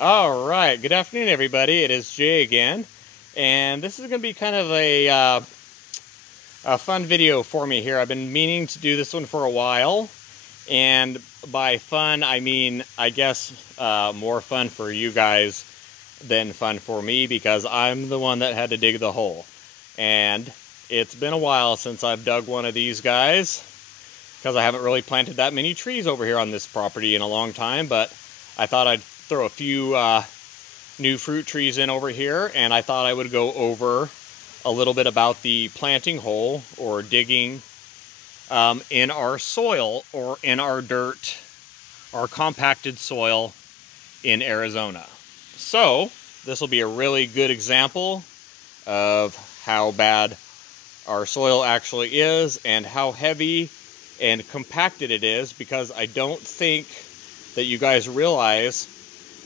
All right, good afternoon, everybody. It is Jay again, and this is going to be kind of a fun video for me here. I've been meaning to do this one for a while, and by fun, I mean, I guess, more fun for you guys than fun for me, because I'm the one that had to dig the hole. And it's been a while since I've dug one of these guys, because I haven't really planted that many trees over here on this property in a long time, but I thought I'd throw a few new fruit trees in over here, and I thought I would go over a little bit about the planting hole or digging in our soil or in our dirt, our compacted soil in Arizona. So this will be a really good example of how bad our soil actually is and how heavy and compacted it is, because I don't think that you guys realize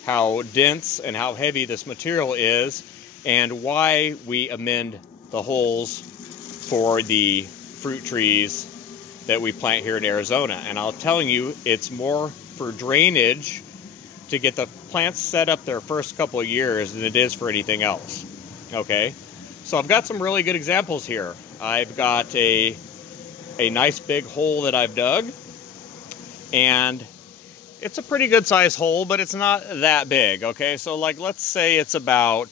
how dense and how heavy this material is, and why we amend the holes for the fruit trees that we plant here in Arizona. And I'll tell you, it's more for drainage to get the plants set up their first couple of years than it is for anything else. Okay, so I've got some really good examples here. I've got a nice big hole that I've dug, and it's a pretty good size hole, but it's not that big. Okay, so like let's say it's about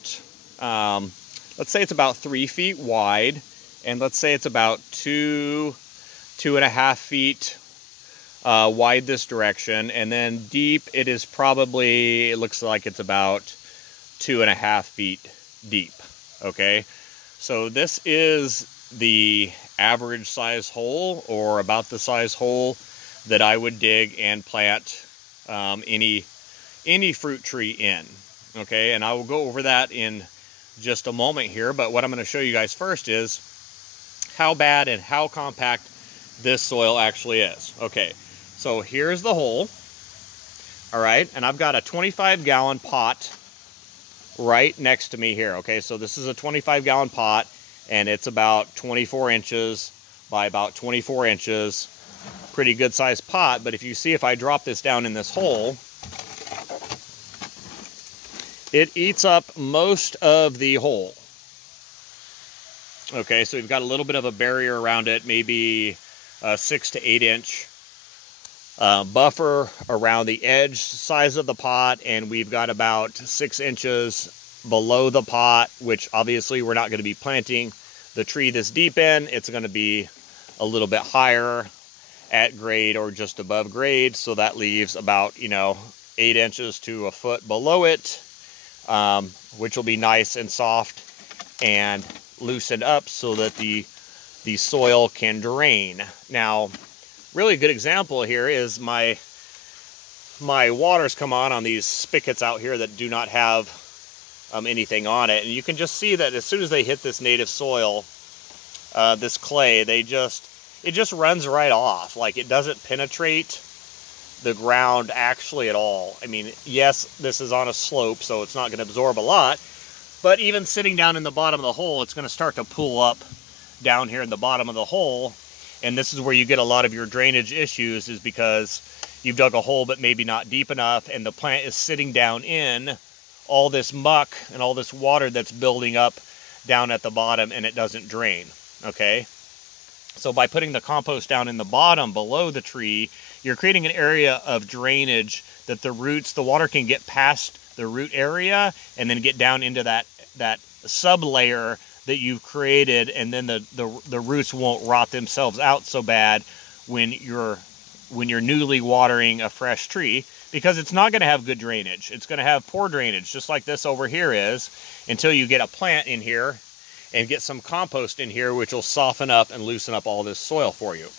3 feet wide, and let's say it's about 2.5 feet wide this direction, and then deep it is probably, it looks like it's about 2.5 feet deep. Okay, so this is the average size hole, or about the size hole that I would dig and plant any fruit tree in. Okay, and I will go over that in just a moment here, but what I'm going to show you guys first is how bad and how compact this soil actually is. Okay, so here's the hole. All right, and I've got a 25-gallon pot right next to me here. Okay, so this is a 25-gallon pot, and it's about 24 inches by about 24 inches. Pretty good sized pot, but if you see, if I drop this down in this hole, it eats up most of the hole. Okay, so we've got a little bit of a barrier around it, maybe a 6 to 8 inch buffer around the edge size of the pot, and we've got about 6 inches below the pot, which obviously we're not going to be planting the tree this deep in. It's going to be a little bit higher at grade or just above grade, so that leaves about 8 inches to a foot below it, which will be nice and soft and loosened up so that the soil can drain. Now, really good example here is my waters come on these spigots out here that do not have anything on it, and you can just see that as soon as they hit this native soil, this clay, it just runs right off. Like, it doesn't penetrate the ground actually at all. I mean, yes, this is on a slope, so it's not going to absorb a lot, but even sitting down in the bottom of the hole, it's going to start to pool up down here in the bottom of the hole. And this is where you get a lot of your drainage issues, is because you've dug a hole but maybe not deep enough, and the plant is sitting down in all this muck and all this water that's building up down at the bottom, and it doesn't drain. Okay, so by putting the compost down in the bottom below the tree, you're creating an area of drainage that the water can get past the root area and then get down into that sub layer that you've created, and then the roots won't rot themselves out so bad when you're newly watering a fresh tree, because it's not going to have good drainage. It's going to have poor drainage, just like this over here is, until you get a plant in here and get some compost in here, which will soften up and loosen up all this soil for you.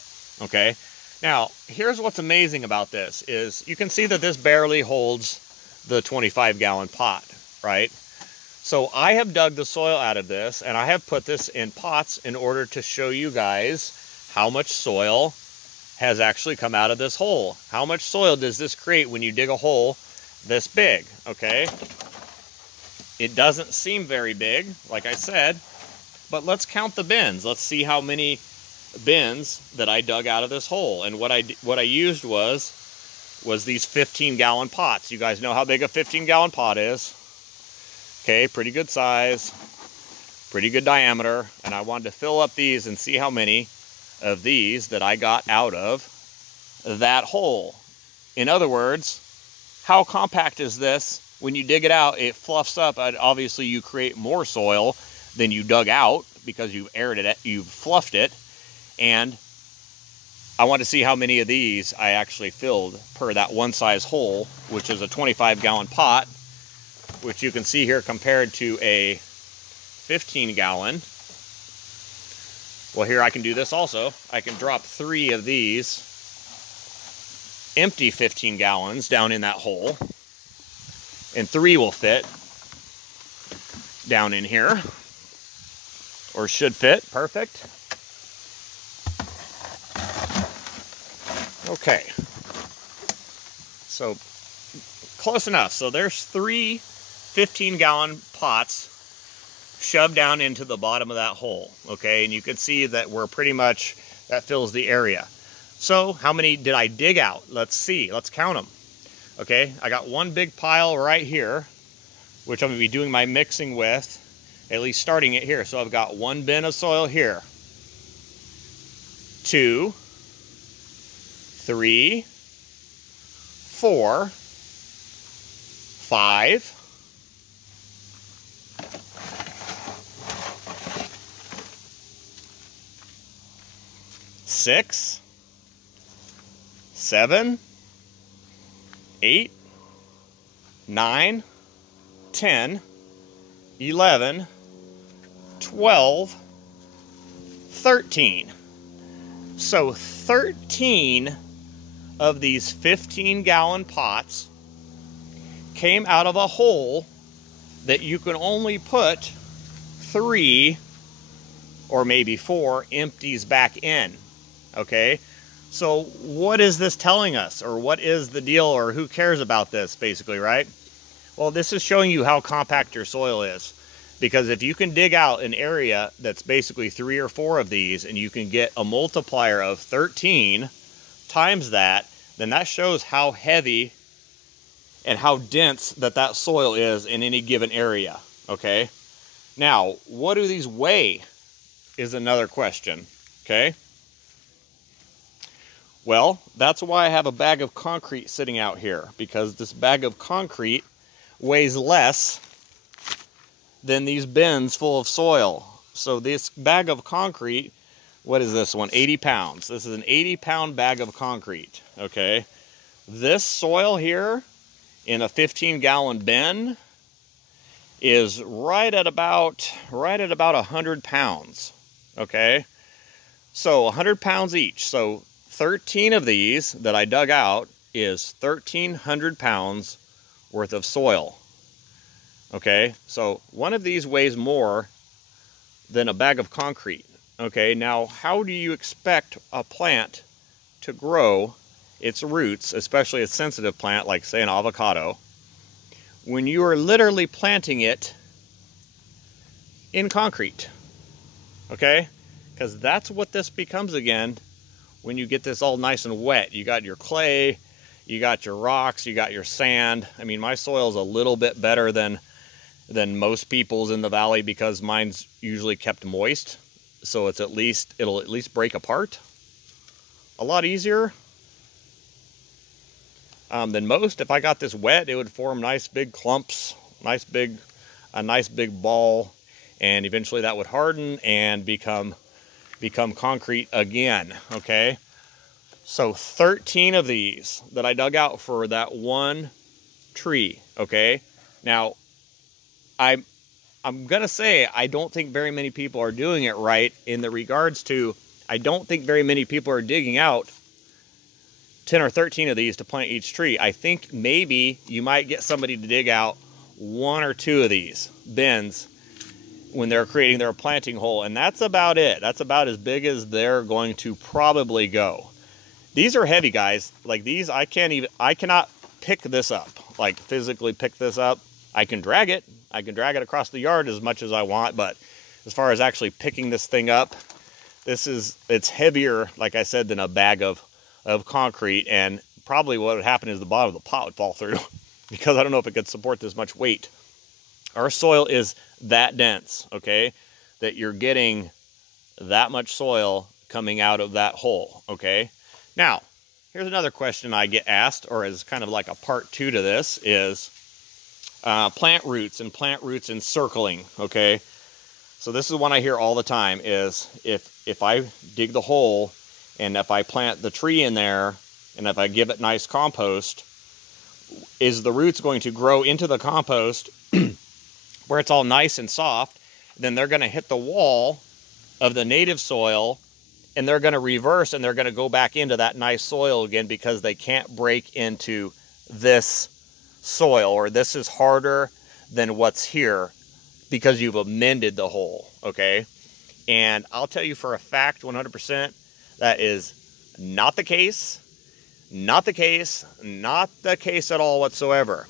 Okay, now here's what's amazing about this is you can see that this barely holds the 25-gallon pot, right? So I have dug the soil out of this, and I have put this in pots in order to show you guys how much soil has actually come out of this hole. How much soil does this create when you dig a hole this big? Okay, it doesn't seem very big, like I said, but let's count the bins. Let's see how many bins that I dug out of this hole. And what I used was was these 15-gallon pots. You guys know how big a 15-gallon pot is. Okay, pretty good size, pretty good diameter, and I wanted to fill up these and see how many of these that I got out of that hole. In other words, how compact is this? When you dig it out, it fluffs up. Obviously, you create more soil than you dug out because you've aired it, you've fluffed it, and I want to see how many of these I actually filled per that one size hole, which is a 25-gallon pot, which you can see here compared to a 15-gallon. Well, here I can do this also. I can drop 3 of these empty 15 gallons down in that hole, and 3 will fit down in here, or should fit. Perfect. Okay, so close enough. So there's 3 15-gallon pots shoved down into the bottom of that hole, okay? And you can see that we're pretty much, that fills the area. So how many did I dig out? Let's see, let's count them. Okay, I got one big pile right here, which I'm gonna be doing my mixing with, at least starting it here. So I've got 1 bin of soil here, 2, 3, 4, 5, 6, 7, 8, 9, 10, 11, 12, 13. So 13 of these 15-gallon pots came out of a hole that you can only put 3 or maybe 4 empties back in. Okay, so what is this telling us, or what is the deal, or who cares about this, basically, right? Well, this is showing you how compact your soil is, because if you can dig out an area that's basically 3 or 4 of these, and you can get a multiplier of 13 times that, then that shows how heavy and how dense that soil is in any given area. Okay, now what do these weigh is another question. Okay, well, that's why I have a bag of concrete sitting out here, because this bag of concrete weighs less than these bins full of soil. So this bag of concrete, what is this one? 80 pounds. This is an 80-pound bag of concrete, okay? This soil here in a 15-gallon bin is right at about 100 pounds, okay? So 100 pounds each. So 13 of these that I dug out is 1,300 pounds worth of soil. Okay, so one of these weighs more than a bag of concrete. Okay, now how do you expect a plant to grow its roots, especially a sensitive plant like, say, an avocado, when you are literally planting it in concrete? Okay, because that's what this becomes again. When you get this all nice and wet, you got your clay, you got your rocks, you got your sand. I mean, my soil's a little bit better than most people's in the valley because mine's usually kept moist. So it'll at least break apart a lot easier than most. If I got this wet, it would form nice big clumps, a nice big ball, and eventually that would harden and become concrete again. Okay, so 13 of these that I dug out for that one tree. Okay, now I'm gonna say I don't think very many people are doing it right in the regards to, I don't think very many people are digging out 10 or 13 of these to plant each tree. I think maybe you might get somebody to dig out 1 or 2 of these bins when they're creating their planting hole, and that's about it. That's about as big as they're going to probably go. These are heavy, guys. Like these, I cannot pick this up, like physically pick this up. I can drag it across the yard as much as I want, but as far as actually picking this thing up, it's heavier, like I said, than a bag of concrete, and probably what would happen is the bottom of the pot would fall through because I don't know if it could support this much weight. Our soil is that dense, okay, that you're getting that much soil coming out of that hole, okay? Now, here's another question I get asked, or as kind of like a part 2 to this, is plant roots and encircling, okay? So this is one I hear all the time is if I dig the hole and if I plant the tree in there and if I give it nice compost, is the roots going to grow into the compost where it's all nice and soft? Then they're going to hit the wall of the native soil and they're going to reverse and they're going to go back into that nice soil again because they can't break into this soil, or this is harder than what's here because you've amended the hole, okay? And I'll tell you for a fact, 100%, that is not the case. Not the case. Not the case at all whatsoever.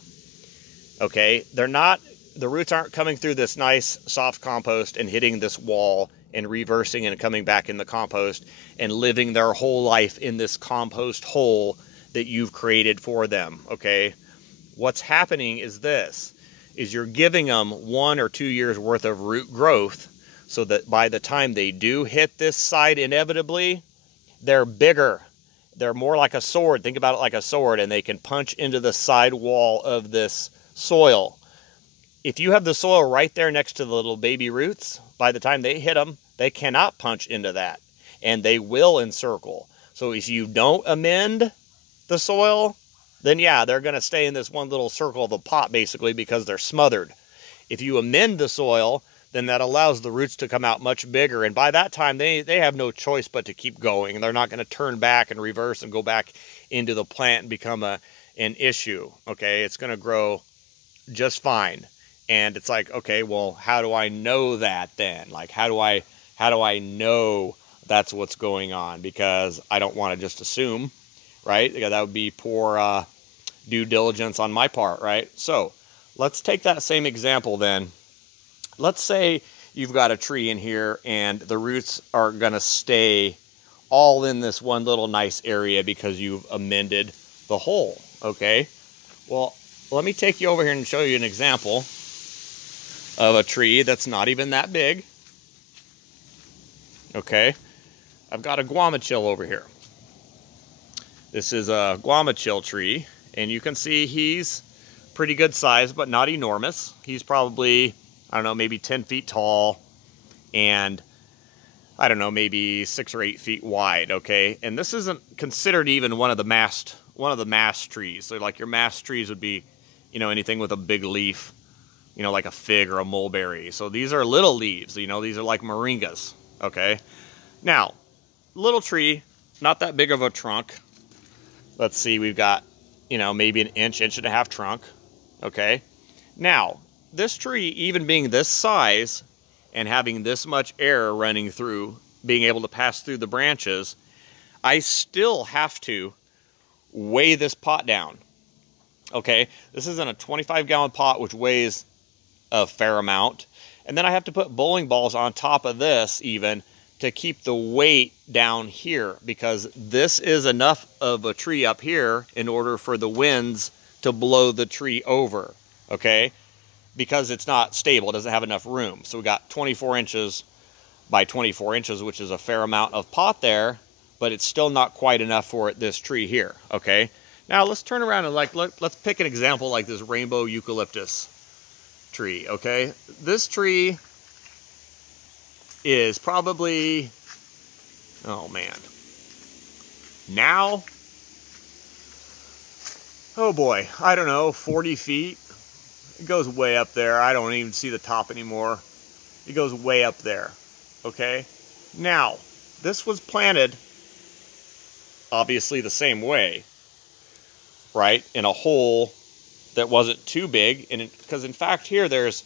Okay? The roots aren't coming through this nice soft compost and hitting this wall and reversing and coming back in the compost and living their whole life in this compost hole that you've created for them, okay? What's happening is this, is you're giving them 1 or 2 years worth of root growth so that by the time they do hit this side inevitably, they're bigger. They're more like a sword. Think about it like a sword, and they can punch into the side wall of this soil. If you have the soil right there next to the little baby roots, by the time they hit them, they cannot punch into that, and they will encircle. So if you don't amend the soil, then yeah, they're going to stay in this one little circle of the pot basically because they're smothered. If you amend the soil, then that allows the roots to come out much bigger, and by that time they have no choice but to keep going. They're not going to turn back and reverse and go back into the plant and become an issue, okay? It's going to grow just fine. And it's like, okay, well, how do I know that then? Like, how do I know that's what's going on? Because I don't want to just assume, right? That would be poor due diligence on my part, right? So let's take that same example then. Let's say you've got a tree in here and the roots are going to stay all in this one little nice area because you've amended the hole, okay? Well, let me take you over here and show you an example of a tree that's not even that big. Okay, I've got a guamachill over here. This is a guamachill tree, and you can see he's pretty good size, but not enormous. He's probably, I don't know, maybe 10 feet tall, and I don't know, maybe 6 or 8 feet wide, okay? And this isn't considered even one of the mast trees. So like your mast trees would be, you know, anything with a big leaf, you know, like a fig or a mulberry. So these are little leaves, you know, these are like moringas, okay? Now, little tree, not that big of a trunk. Let's see, we've got, you know, maybe an inch and a half trunk, okay? Now, this tree, even being this size and having this much air running through, being able to pass through the branches, I still have to weigh this pot down, okay? This is in a 25-gallon pot, which weighs a fair amount. And then I have to put bowling balls on top of this even to keep the weight down here, because this is enough of a tree up here in order for the winds to blow the tree over, okay? Because it's not stable, it doesn't have enough room. So we got 24 inches by 24 inches, which is a fair amount of pot there, but it's still not quite enough for this tree here, okay? Now let's turn around and let's pick an example like this rainbow eucalyptus tree, okay? This tree is probably, oh man, now, oh boy, I don't know, 40 feet. It goes way up there. I don't even see the top anymore. It goes way up there, okay? Now, this was planted obviously the same way, right? In a hole that wasn't too big, and because in fact here there's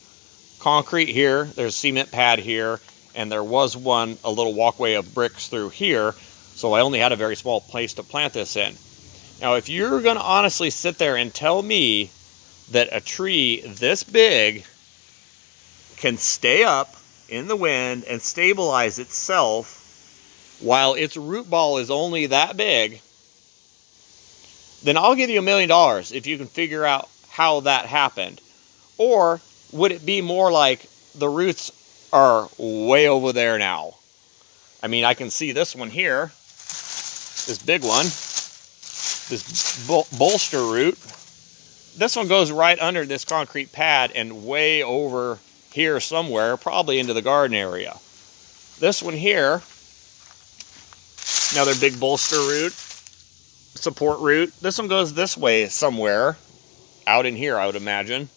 concrete here, there's cement pad here, and there was a little walkway of bricks through here, so I only had a very small place to plant this in. Now if you're going to honestly sit there and tell me that a tree this big can stay up in the wind and stabilize itself while its root ball is only that big, then I'll give you $1 million if you can figure out how that happened. Or would it be more like the roots are way over there now? I mean, I can see this one here, this big one, this bolster root. This one goes right under this concrete pad and way over here somewhere, probably into the garden area. This one here, another big bolster root, support root. This one goes this way somewhere, out in here, I would imagine.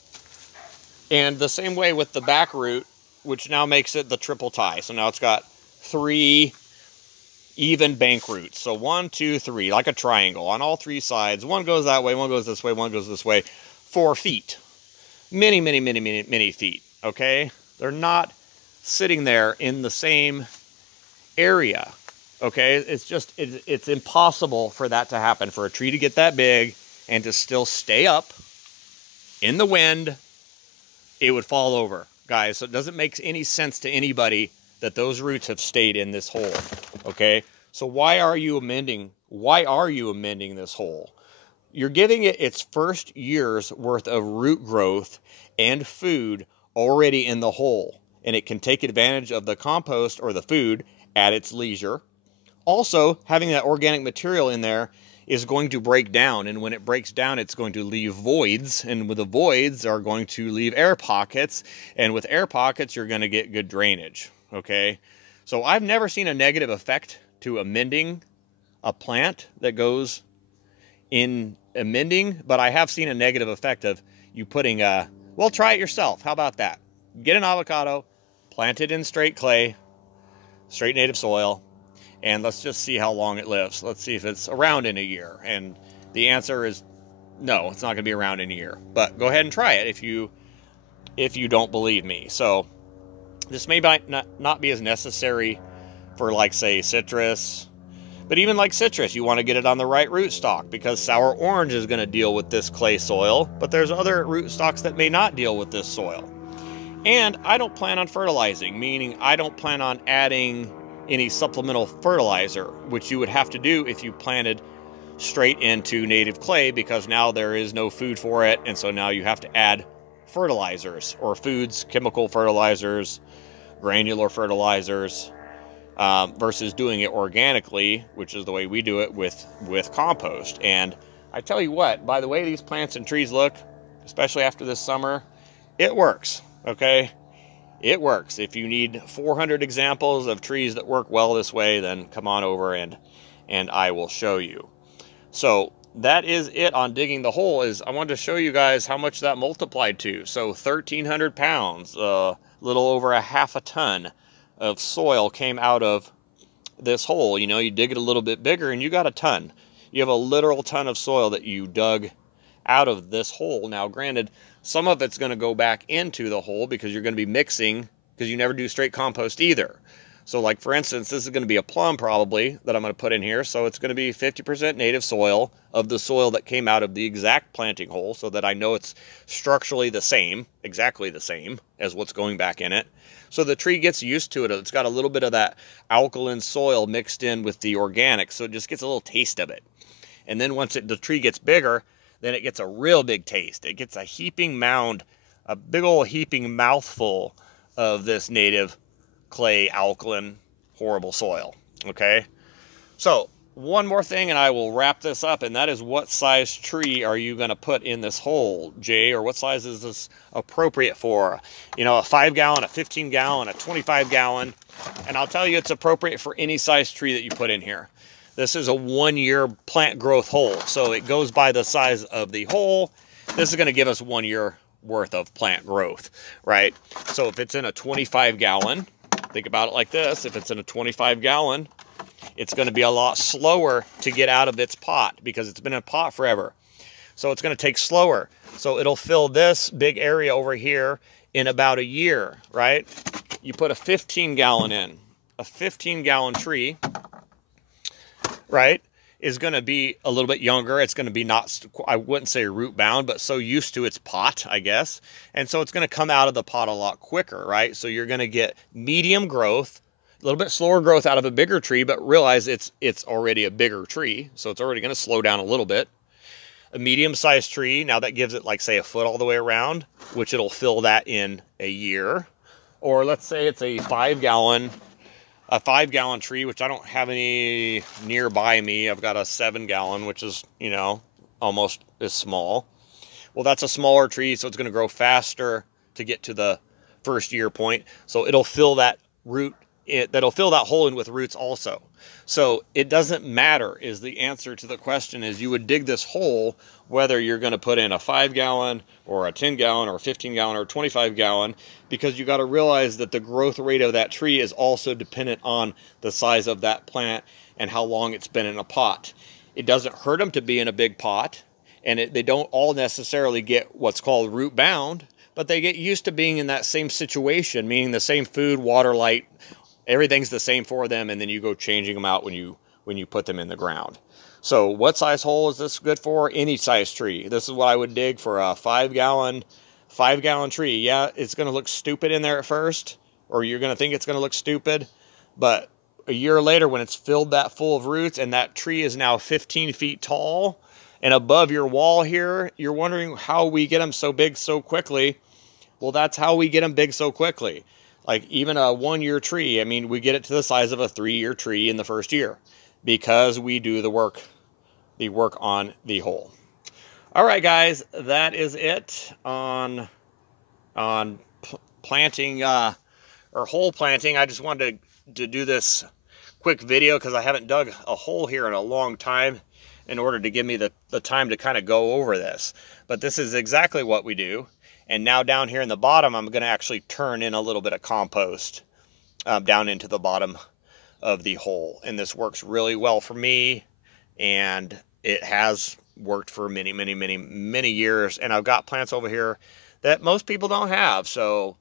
And the same way with the back root, which now makes it the triple tie. So now it's got 3 even bank roots. So 1, 2, 3, like a triangle on all 3 sides. One goes that way, one goes this way, one goes this way. 4 feet. Many, many, many, many, many feet. Okay? They're not sitting there in the same area. Okay? It's just, it's impossible for that to happen, for a tree to get that big and to still stay up in the wind. It would fall over, guys. So it doesn't make any sense to anybody that those roots have stayed in this hole. Okay? So why are you amending this hole? You're giving it its first year's worth of root growth and food already in the hole, and it can take advantage of the compost or the food at its leisure. Also, having that organic material in there is going to break down, and when it breaks down, it's going to leave voids, and with the voids are going to leave air pockets, and with air pockets, you're going to get good drainage. Okay? So I've never seen a negative effect to amending a plant that goes in amending, but I have seen a negative effect of you putting well, try it yourself. How about that? Get an avocado, plant it in straight clay, straight native soil, and let's just see how long it lives. Let's see if it's around in a year. And the answer is no, it's not going to be around in a year. But go ahead and try it if you don't believe me. So this may not be as necessary for, like, say, citrus. But even like citrus, you want to get it on the right rootstock, because sour orange is going to deal with this clay soil, but there's other rootstocks that may not deal with this soil. And I don't plan on fertilizing, meaning I don't plan on adding any supplemental fertilizer, which you would have to do if you planted straight into native clay, because now there is no food for it, and so now you have to add fertilizers or foods, chemical fertilizers, granular fertilizers. Versus doing it organically, which is the way we do it with compost. And I tell you what, by the way these plants and trees look, especially after this summer, it works, okay? It works. If you need 400 examples of trees that work well this way, then come on over and I will show you. So that is it on digging the hole. I wanted to show you guys how much that multiplied to. So 1,300 pounds, a little over a half a ton of soil came out of this hole. You know, you dig it a little bit bigger and you got a ton. You have a literal ton of soil that you dug out of this hole. Now, granted, some of it's going to go back into the hole because you're going to be mixing, because you never do straight compost either. So, like, for instance, this is going to be a plum probably that I'm going to put in here. So it's going to be 50% native soil of the soil that came out of the exact planting hole, so that I know it's structurally the same, exactly the same as what's going back in it. So the tree gets used to it. It's got a little bit of that alkaline soil mixed in with the organic, so it just gets a little taste of it. And then once the tree gets bigger, then it gets a real big taste. It gets a heaping mound, a big old heaping mouthful of this native clay, alkaline, horrible soil. Okay? So one more thing and I will wrap this up, and that is, what size tree are you going to put in this hole, Jay? Or what size is this appropriate for? You know, a 5-gallon, a 15-gallon, a 25-gallon. And I'll tell you, it's appropriate for any size tree that you put in here. This is a 1-year plant growth hole, so it goes by the size of the hole. This is going to give us 1 year worth of plant growth, right? So if it's in a 25-gallon, think about it like this. If it's in a 25-gallon, it's going to be a lot slower to get out of its pot because it's been in a pot forever. So it's going to take slower. So it'll fill this big area over here in about a year, right? You put a 15-gallon in. A 15-gallon tree, right, is going to be a little bit younger. It's going to be not, I wouldn't say root bound, but so used to its pot, I guess. And so it's going to come out of the pot a lot quicker, right? So you're going to get medium growth, a little bit slower growth out of a bigger tree, but realize it's already a bigger tree, so it's already going to slow down a little bit. a medium-sized tree, now that gives it like say a foot all the way around, which it'll fill that in a year. Or let's say it's a 5-gallon tree, which I don't have any nearby me. I've got a 7-gallon, which is, you know, almost as small. Well, that's a smaller tree, so it's going to grow faster to get to the first year point. So it'll fill that that'll fill that hole in with roots also. So it doesn't matter, is the answer to the question. Is you would dig this hole whether you're going to put in a 5-gallon or a 10-gallon or a 15-gallon or 25-gallon, because you got to realize that the growth rate of that tree is also dependent on the size of that plant and how long it's been in a pot. It doesn't hurt them to be in a big pot, and they don't all necessarily get what's called root bound, but they get used to being in that same situation, meaning the same food, water, light, everything's the same for them, and then you go changing them out when you put them in the ground. So what size hole is this good for? Any size tree. This is what I would dig for a 5-gallon tree. Yeah, it's going to look stupid in there at first, or you're going to think it's going to look stupid, but a year later when it's filled that full of roots and that tree is now 15 feet tall and above your wall here, you're wondering how we get them so big so quickly. Well, that's how we get them big so quickly. Like even a 1-year tree, I mean, we get it to the size of a 3-year tree in the first year because we do the work on the hole. All right, guys, that is it on planting or hole planting. I just wanted to do this quick video because I haven't dug a hole here in a long time in order to give me the time to kind of go over this. But this is exactly what we do. And now down here in the bottom, I'm going to actually turn in a little bit of compost down into the bottom of the hole. And this works really well for me, and it has worked for many, many, many, many years. And I've got plants over here that most people don't have. So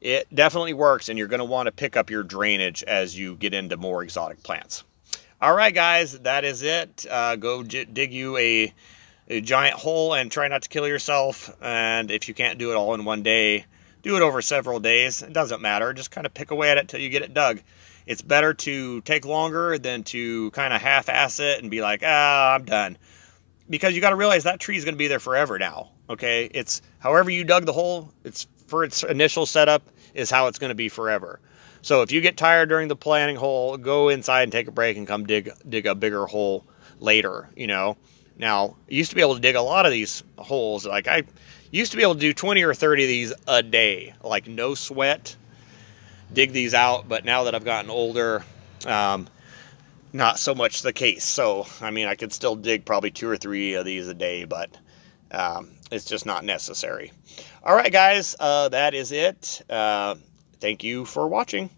it definitely works, and you're going to want to pick up your drainage as you get into more exotic plants. All right, guys, that is it. Go dig you a giant hole and try not to kill yourself. And if you can't do it all in one day, do it over several days. It doesn't matter. Just kind of pick away at it till you get it dug. It's better to take longer than to kind of half-ass it and be like, I'm done. Because you got to realize that tree is going to be there forever now. Okay, it's however you dug the hole, it's for its initial setup is how it's going to be forever. So if you get tired during the planting hole, go inside and take a break and come dig a bigger hole later, you know. Now, I used to be able to dig a lot of these holes. Like I used to be able to do 20 or 30 of these a day, like no sweat, dig these out. But now that I've gotten older, not so much the case. So, I mean, I could still dig probably 2 or 3 of these a day, but it's just not necessary. All right, guys, that is it. Thank you for watching.